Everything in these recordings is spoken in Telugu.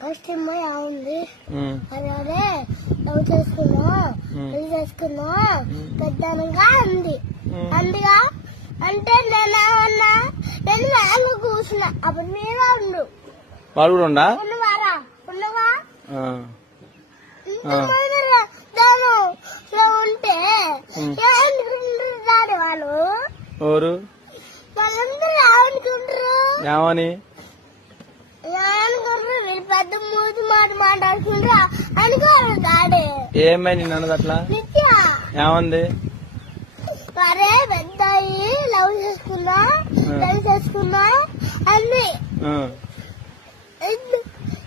ఫస్ట్ అమ్మాయి ఉంది అలానే లవ్ చేసుకున్నా. పెళ్ళి చేసుకున్నా. పెద్దనగా ఉంది. అందుగా? అంటే నేను ఏమన్నా నేను వేగంగా కూర్చున్నా. అప్పుడు మీరే ఉండు. వాడు కూడా ఉండా? ఉన్నవారా? ఉన్నవా? ఉంటే వాళ్ళు? ఎవరు? వాళ్ళందరూ ఏమని? వీళ్ళు పెద్ద మూతి మాట మాట్లాడుకుంటారు అనుకోరు దాడి ఏమై నిన్ను అన్నది అట్లా? నిత్య. ఏమంది? సరే పెద్ద లవ్ చేసుకున్నా. లవ్ చేసుకున్నా అన్ని.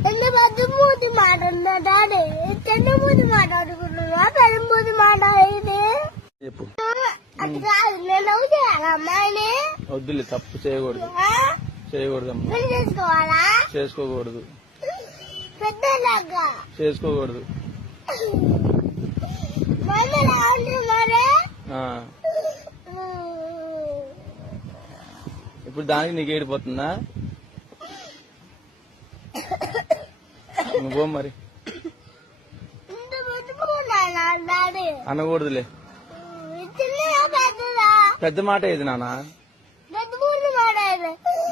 ఎన్ని పెద్ద మూతి మాట ఉందా డాడీ చిన్న మూతి మాట్లాడుకున్నా పెద్ద మూతి కాదు నేను లవ్ చేయాలి అమ్మాయిని? వద్దులే తప్పు చేయకూడదు. పెళ్ళి చేసుకోవాలా? చేసుకోకూడదు. చేసుకోకూడదు. ఇప్పుడు దానికి నీకు ఏడిపోతుందా నువ్వు మరి. అనకూడదులే. పెద్ద మాట ఏది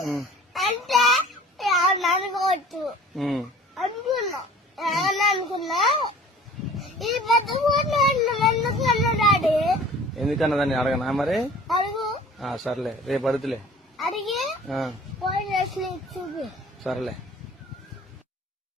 ఉమ్, అంటే అనుకోవచ్చు. అనుకున్నా ఈ పెద్ద ఫోటో ఎందుకన్నా డాడీ. ఎందుకన్నదాన్ని అడగనా మరి? అడుగు. సర్లే రేపు అడుగుతులే. అడిగి చూపి. సర్లే.